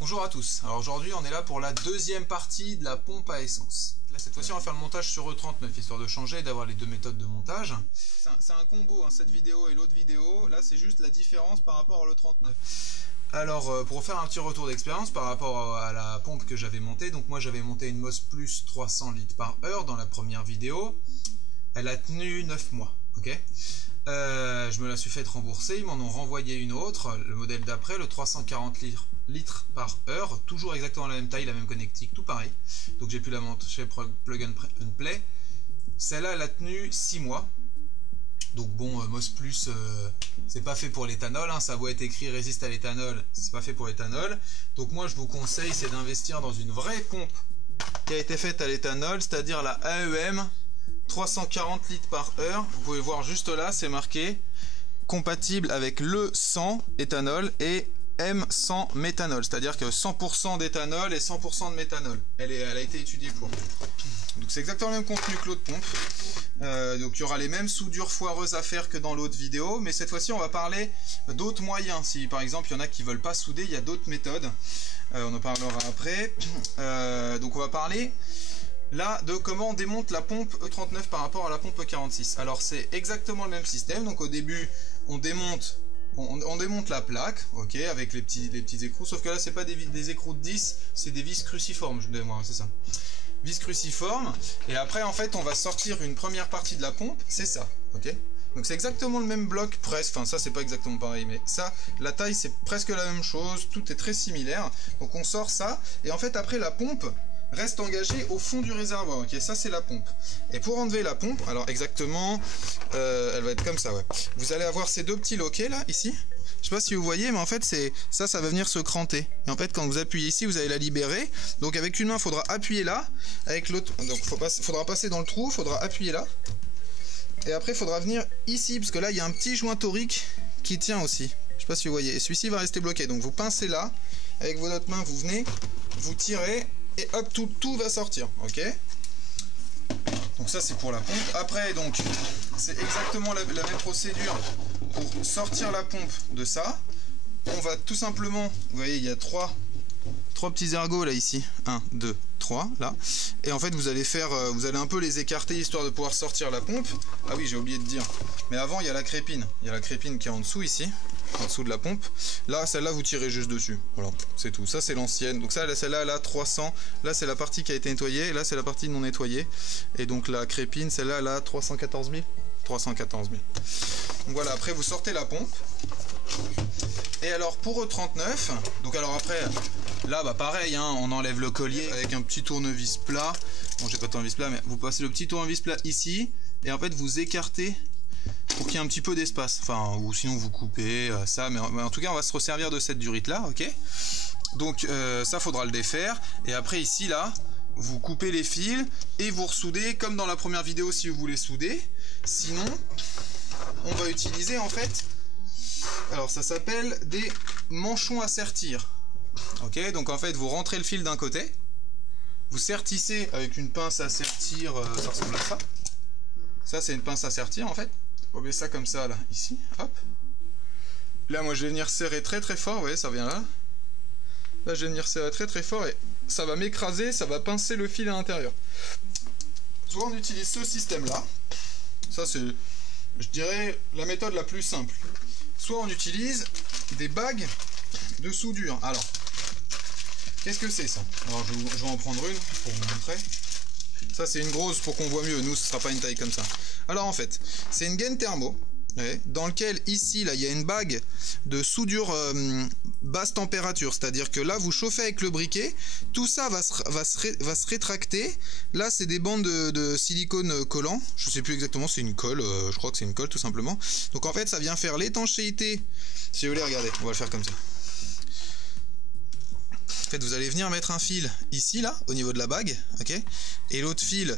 Bonjour à tous, alors aujourd'hui on est là pour la deuxième partie de la pompe à essence. Là cette fois-ci on va faire le montage sur E39, histoire de changer et d'avoir les deux méthodes de montage. C'est un combo, hein, cette vidéo et l'autre vidéo, là c'est juste la différence par rapport à l'E39. Alors pour faire un petit retour d'expérience par rapport à la pompe que j'avais montée, donc moi j'avais monté une MOS Plus 300 litres par heure dans la première vidéo, elle a tenu 9 mois, ok. Je me la suis fait rembourser, ils m'en ont renvoyé une autre, le modèle d'après, le 340 litres par heure, toujours exactement la même taille, la même connectique, tout pareil. Donc j'ai pu la monter chez Plug and Play. Celle-là, elle a tenu 6 mois. Donc bon, MOS Plus, c'est pas fait pour l'éthanol, hein, ça doit être écrit résiste à l'éthanol, c'est pas fait pour l'éthanol. Donc moi je vous conseille, c'est d'investir dans une vraie pompe qui a été faite à l'éthanol, c'est-à-dire la AEM 340 litres par heure. Vous pouvez voir juste là, c'est marqué compatible avec le 100 éthanol et M100 méthanol, c'est-à-dire que 100% d'éthanol et 100% de méthanol. Elle a été étudiée pour. Donc c'est exactement le même contenu que l'autre pompe. Donc il y aura les mêmes soudures foireuses à faire que dans l'autre vidéo, mais cette fois-ci on va parler d'autres moyens. Si par exemple il y en a qui veulent pas souder, il y a d'autres méthodes. On en parlera après. Donc on va parler là de comment on démonte la pompe E39 par rapport à la pompe E46. Alors c'est exactement le même système. Donc au début on démonte la plaque, ok, avec les petits écrous, sauf que là c'est pas des écrous de 10, c'est des vis cruciformes, de moi, c'est ça. Vis cruciformes, et après en fait on va sortir une première partie de la pompe, c'est ça, ok. Donc c'est exactement le même bloc, presque, enfin ça c'est pas exactement pareil, mais ça, la taille c'est presque la même chose, tout est très similaire. Donc on sort ça, et en fait après la pompe reste engagée au fond du réservoir, ok, ça c'est la pompe. Et pour enlever la pompe, alors exactement, elle va être comme ça, ouais. Vous allez avoir ces deux petits loquets là, ici. Je sais pas si vous voyez, mais en fait c'est ça va venir se cranter. Et en fait quand vous appuyez ici, vous allez la libérer. Donc avec une main, il faudra appuyer là, avec l'autre, donc faudra passer dans le trou, il faudra appuyer là. Et après il faudra venir ici, parce que là il y a un petit joint torique qui tient aussi. Je sais pas si vous voyez. Et celui-ci va rester bloqué. Donc vous pincez là, avec vos autres mains, vous venez, vous tirez. Et hop, tout va sortir, ok. Donc ça c'est pour la pompe. Après donc c'est exactement la même procédure pour sortir la pompe de ça. On va tout simplement, vous voyez il y a trois petits ergots là ici, 1, 2, 3 là, et en fait vous allez un peu les écarter histoire de pouvoir sortir la pompe. Ah oui, j'ai oublié de dire, mais avant il y a la crépine qui est en dessous ici, en dessous de la pompe. Là, celle-là vous tirez juste dessus, voilà, c'est tout. Ça c'est l'ancienne, donc ça, celle-là, là 300, là c'est la partie qui a été nettoyée, et là c'est la partie non nettoyée, et donc la crépine, celle-là, là 314 000. Donc voilà, après vous sortez la pompe. Et alors pour E39, donc alors après, là bah pareil, hein, on enlève le collier avec un petit tournevis plat. Bon, j'ai pas de tournevis plat, mais vous passez le petit tournevis plat ici, et en fait vous écartez pour qu'il y ait un petit peu d'espace. Enfin, ou sinon vous coupez ça, mais en tout cas on va se resservir de cette durite là, ok. Donc ça faudra le défaire, et après ici là, vous coupez les fils et vous ressoudez comme dans la première vidéo si vous voulez souder. Sinon, on va utiliser en fait, alors ça s'appelle des manchons à sertir. Ok, donc en fait vous rentrez le fil d'un côté, vous sertissez avec une pince à sertir, ça ressemble à ça. Ça c'est une pince à sertir en fait. On met ça comme ça là, ici, hop. Là moi je vais venir serrer très très fort, vous voyez ça vient là. Là je vais venir serrer très très fort et ça va m'écraser, ça va pincer le fil à l'intérieur. Soit on utilise ce système là, ça c'est, je dirais, la méthode la plus simple. Soit on utilise des bagues de soudure. Alors, qu'est-ce que c'est ça? Alors je vais en prendre une pour vous montrer. Ça c'est une grosse pour qu'on voit mieux, nous ce sera pas une taille comme ça. Alors en fait, c'est une gaine thermo, dans lequel ici là il y a une bague de soudure basse température, c'est-à-dire que là vous chauffez avec le briquet, tout ça va se rétracter. Là c'est des bandes de silicone collant, je sais plus exactement, c'est une colle, je crois que c'est une colle tout simplement. Donc en fait ça vient faire l'étanchéité. Si vous voulez, regardez, on va le faire comme ça. En fait vous allez venir mettre un fil ici là au niveau de la bague, ok, et l'autre fil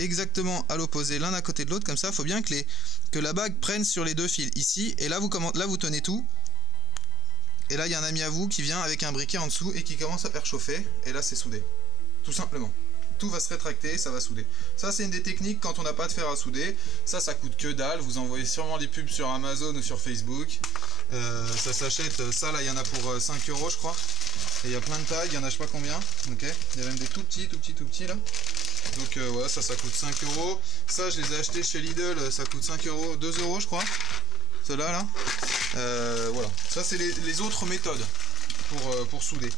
exactement à l'opposé, l'un à côté de l'autre, comme ça. Il faut bien que la bague prenne sur les deux fils ici, et là vous tenez tout, et là il y a un ami à vous qui vient avec un briquet en dessous et qui commence à faire chauffer, et là c'est soudé, tout simplement. tout va se rétracter, ça va souder. Ça c'est une des techniques quand on n'a pas de fer à souder. Ça coûte que dalle, vous envoyez sûrement des pubs sur Amazon ou sur Facebook. Ça s'achète, ça là il y en a pour 5 € je crois. Et il y a plein de tailles, il y en a je sais pas combien. Ok, il y a même des tout petits là. Donc ouais, ça coûte 5 €. Ça je les ai achetés chez Lidl, ça coûte 5 €, 2 € je crois. Ceux-là là. Voilà, ça c'est les autres méthodes pour souder.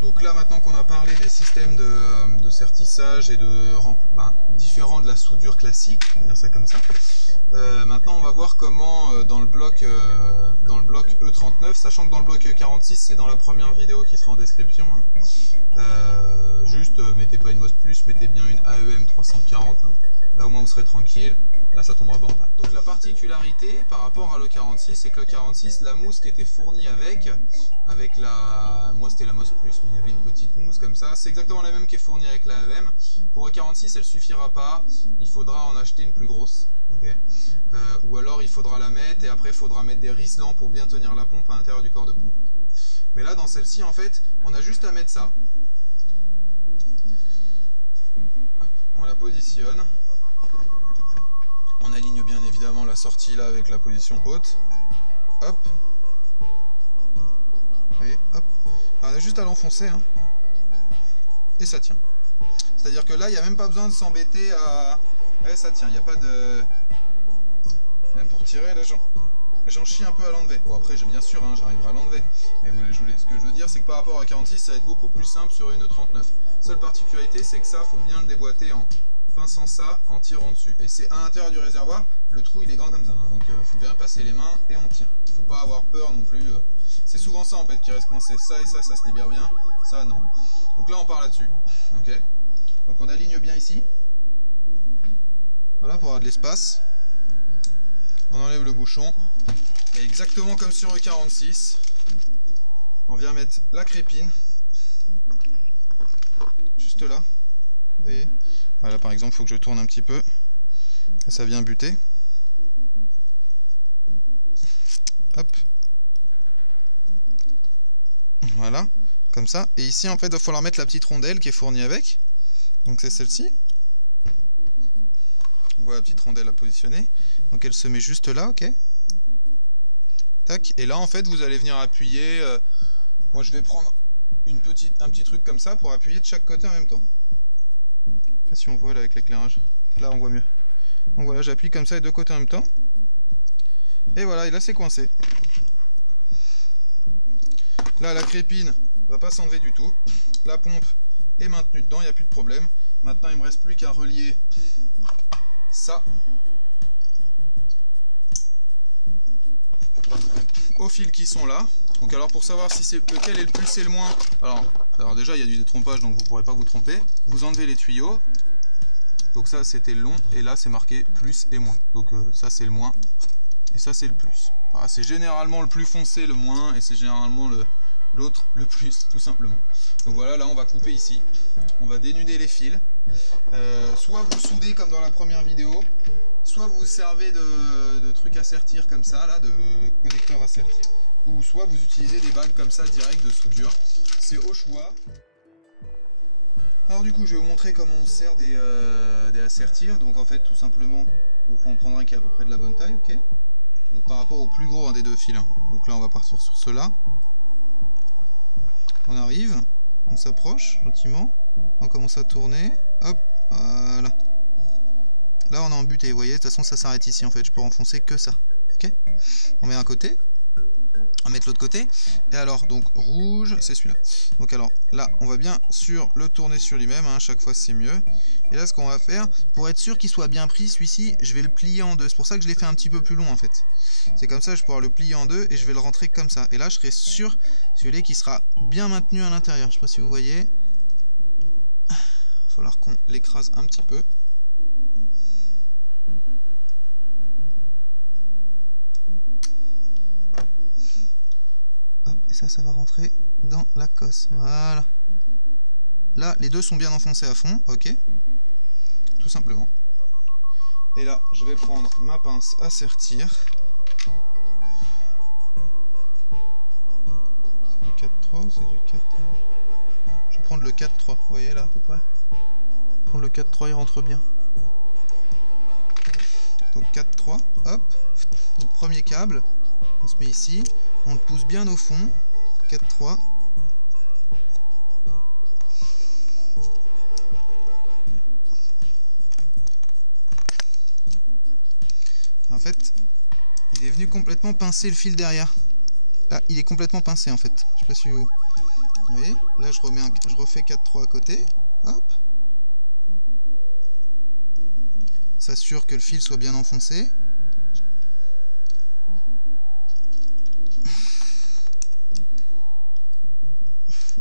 Donc là maintenant qu'on a parlé des systèmes de sertissage et différents de la soudure classique, on va dire ça comme ça, maintenant on va voir comment dans le bloc E39, sachant que dans le bloc E46 c'est dans la première vidéo qui sera en description, hein, juste mettez pas une MOS+, mettez bien une AEM 340, hein, là au moins vous serez tranquille. Là ça tombera pas en panne. Donc la particularité par rapport à l'E46, c'est que l'E46, la mousse qui était fournie avec la... Moi c'était la MOS+, mais il y avait une petite mousse comme ça. C'est exactement la même qui est fournie avec la AEM. Pour l'E46, elle suffira pas. Il faudra en acheter une plus grosse. Okay. Ou alors il faudra la mettre et après il faudra mettre des riselants pour bien tenir la pompe à l'intérieur du corps de pompe. Mais là dans celle-ci en fait, on a juste à mettre ça. On la positionne. On aligne bien évidemment la sortie là avec la position haute. Hop. Et hop. On a juste à l'enfoncer. Hein. Et ça tient. C'est-à-dire que là, il n'y a même pas besoin de s'embêter à... Ouais, ça tient. Il n'y a pas de... Même pour tirer, là, j'en chie un peu à l'enlever. Bon, après, bien sûr, hein, j'arriverai à l'enlever. Mais ce que je veux dire, c'est que par rapport à 46, ça va être beaucoup plus simple sur une 39. Seule particularité, c'est que ça, faut bien le déboîter en pinçant ça, en tirant dessus. Et c'est à l'intérieur du réservoir, le trou il est grand comme ça. Hein, donc faut bien passer les mains et on tire. Faut pas avoir peur non plus. C'est souvent ça en fait qui reste coincé. Ça et ça se libère bien. Ça non. Donc là on part là-dessus. Ok. Donc on aligne bien ici. Voilà pour avoir de l'espace. On enlève le bouchon. Et exactement comme sur E46, on vient mettre la crépine. Juste là. Vous voyez ? Voilà, par exemple, il faut que je tourne un petit peu. Ça vient buter. Hop. Voilà, comme ça. Et ici, en fait, il va falloir mettre la petite rondelle qui est fournie avec. Donc c'est celle-ci. On voit la petite rondelle à positionner. Donc elle se met juste là, ok. Tac. Et là, en fait, vous allez venir appuyer. Moi, je vais prendre un petit truc comme ça pour appuyer de chaque côté en même temps. Je sais pas si on voit là avec l'éclairage. Là, on voit mieux. Donc voilà, j'appuie comme ça les deux côtés en même temps. Et voilà, et là, c'est coincé. Là, la crépine va pas s'enlever du tout. La pompe est maintenue dedans, il n'y a plus de problème. Maintenant, il me reste plus qu'à relier ça aux fils qui sont là. Donc alors pour savoir si c'est lequel est le plus et le moins, alors déjà il y a du détrompage donc vous ne pourrez pas vous tromper. Vous enlevez les tuyaux. Donc ça c'était le long et là c'est marqué plus et moins. Donc ça c'est le moins et ça c'est le plus. Voilà, c'est généralement le plus foncé le moins et c'est généralement l'autre le plus tout simplement. Donc voilà, là on va couper ici. On va dénuder les fils. Soit vous soudez comme dans la première vidéo, soit vous servez de trucs à sertir comme ça, là, de connecteurs à sertir, ou soit vous utilisez des bagues comme ça direct de soudure. C'est au choix. Alors du coup je vais vous montrer comment on sert des assertir. Donc en fait tout simplement il faut en prendre un qui est à peu près de la bonne taille, ok. Donc par rapport au plus gros des deux fils. Donc là on va partir sur cela. On arrive, on s'approche gentiment, on commence à tourner, hop, voilà. Là on est en butée, vous voyez, de toute façon ça s'arrête ici en fait, je peux enfoncer que ça. Ok. On met un côté. On va mettre l'autre côté. Et alors, donc rouge, c'est celui-là. Donc alors, là, on va bien sûr le tourner sur lui-même. Hein, chaque fois, c'est mieux. Et là, ce qu'on va faire, pour être sûr qu'il soit bien pris, celui-ci, je vais le plier en deux. C'est pour ça que je l'ai fait un petit peu plus long, en fait. C'est comme ça, je vais pouvoir le plier en deux et je vais le rentrer comme ça. Et là, je serai sûr, celui-là, qui sera bien maintenu à l'intérieur. Je sais pas si vous voyez. Il va falloir qu'on l'écrase un petit peu. Et ça va rentrer dans la cosse. Voilà. Là, les deux sont bien enfoncés à fond. Ok. Tout simplement. Et là, je vais prendre ma pince à sertir. C'est du 4-3 ou c'est du 4... Je vais prendre le 4-3. Vous voyez là, à peu près. contre le 4-3 il rentre bien. Donc 4-3, hop. Donc premier câble, on se met ici, on le pousse bien au fond. 4-3. En fait, il est venu complètement pincer le fil derrière. Là, il est complètement pincé en fait. Je sais pas si vous voyez. Là, je refais 4-3 à côté. Hop. S'assure que le fil soit bien enfoncé.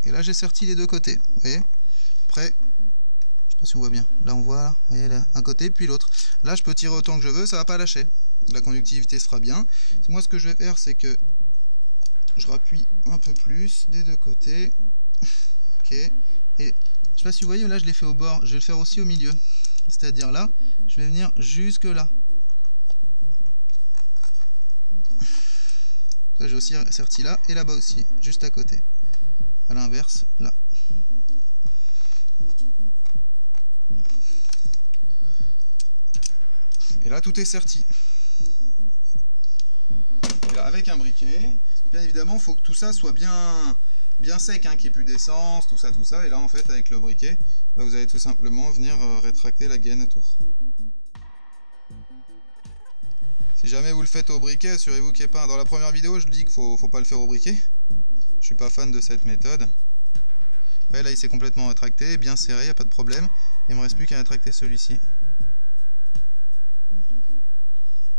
Et là, j'ai serti les deux côtés. Vous voyez. Après, je sais pas si on voit bien. Là, on voit, là, vous voyez, là, un côté puis l'autre. Là, je peux tirer autant que je veux, ça va pas lâcher. La conductivité sera bien. Moi, ce que je vais faire, c'est que je rappuie un peu plus des deux côtés. Ok. Et je sais pas si vous voyez, là, je l'ai fait au bord. Je vais le faire aussi au milieu. C'est-à-dire là, je vais venir jusque là. Là, j'ai aussi serti là et là-bas aussi, juste à côté. À l'inverse, là. Et là, tout est serti. Et là, avec un briquet, bien évidemment, il faut que tout ça soit bien sec, hein, qu'il n'y ait plus d'essence, tout ça. Et là, en fait, avec le briquet, bah, vous allez tout simplement venir rétracter la gaine autour. Si jamais vous le faites au briquet, assurez-vous qu'il n'y ait pas... Dans la première vidéo, je dis qu'il faut pas le faire au briquet. Je suis pas fan de cette méthode. Ouais, là, il s'est complètement rétracté, bien serré, il n'y a pas de problème. Il me reste plus qu'à rétracter celui-ci.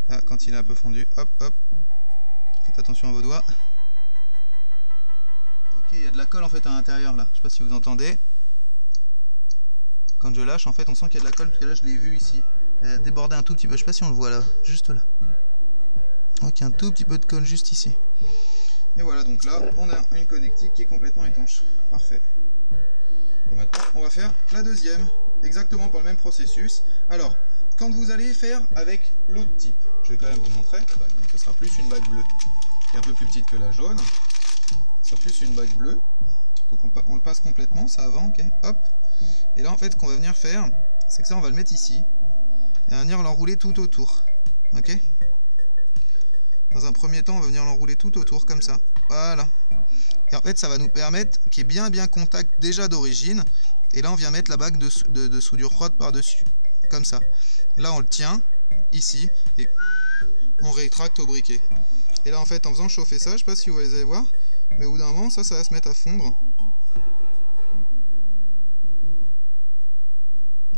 Là, quand il est un peu fondu, hop, hop. Faites attention à vos doigts. Ok, il y a de la colle en fait à l'intérieur là. Je sais pas si vous entendez. Quand je lâche, en fait, on sent qu'il y a de la colle parce que là, je l'ai vu ici. Elle a débordé un tout petit peu. Je sais pas si on le voit là, juste là. Donc, il y a un tout petit peu de colle juste ici. Et voilà, donc là, on a une connectique qui est complètement étanche. Parfait. Et maintenant, on va faire la deuxième. Exactement par le même processus. Alors, quand vous allez faire avec l'autre type, je vais quand même vous montrer. Donc, ce sera plus une bague bleue. Qui est un peu plus petite que la jaune. Ce sera plus une bague bleue. Donc, on le passe complètement, ça avant, ok. Hop. Et là, en fait, ce qu'on va venir faire, c'est que ça, on va le mettre ici. Et on va venir l'enrouler tout autour. Ok. Dans un premier temps, on va venir l'enrouler tout autour, comme ça. Voilà. Et en fait, ça va nous permettre qu'il y ait bien contact déjà d'origine. Et là, on vient mettre la bague de soudure froide par-dessus. Comme ça. Là, on le tient, ici. Et on rétracte au briquet. Et là, en fait, en faisant chauffer ça, je sais pas si vous allez voir. Mais au bout d'un moment, ça va se mettre à fondre.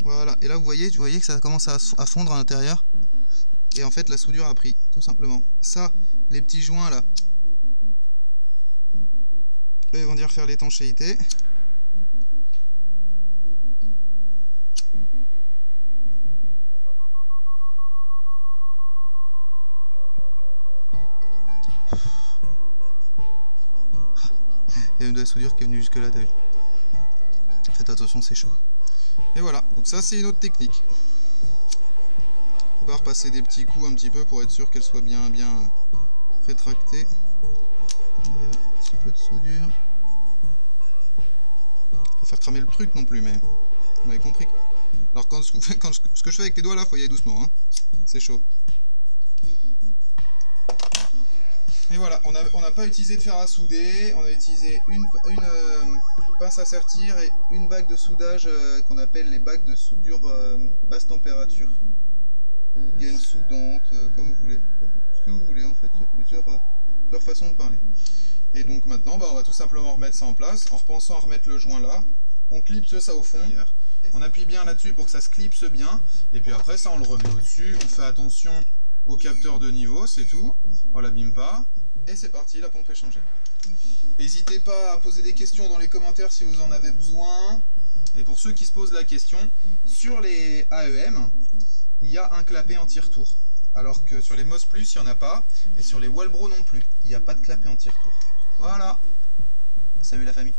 Voilà, et là vous voyez que ça commence à fondre à l'intérieur. Et en fait la soudure a pris, tout simplement. Ça, les petits joints là, ils vont dire faire l'étanchéité. Il y a même de la soudure qui est venue jusque là, t'as vu. Faites attention, c'est chaud. Et voilà, donc ça c'est une autre technique. On va repasser des petits coups un petit peu pour être sûr qu'elle soit bien rétractée. Il y a un petit peu de soudure. Pas faire cramer le truc non plus, mais vous m'avez compris. Alors ce que je fais avec les doigts là, faut y aller doucement, hein. C'est chaud. Et voilà, on n'a pas utilisé de fer à souder, on a utilisé une pince à sertir et une bague de soudage qu'on appelle les bagues de soudure basse température. Ou gaine soudante, comme vous voulez. Ce que vous voulez en fait, il y a plusieurs façons de parler. Et donc maintenant, bah, on va tout simplement remettre ça en place, en repensant à remettre le joint là. On clipse ça au fond, on appuie bien là-dessus pour que ça se clipse bien, et puis après ça on le remet au-dessus, on fait attention au capteur de niveau, c'est tout, on l'abîme pas, et c'est parti, la pompe est changée. N'hésitez pas à poser des questions dans les commentaires si vous en avez besoin, et pour ceux qui se posent la question, sur les AEM, il y a un clapet anti-retour, alors que sur les MOS+, il n'y en a pas, et sur les Walbro non plus, il n'y a pas de clapet anti-retour. Voilà, salut la famille.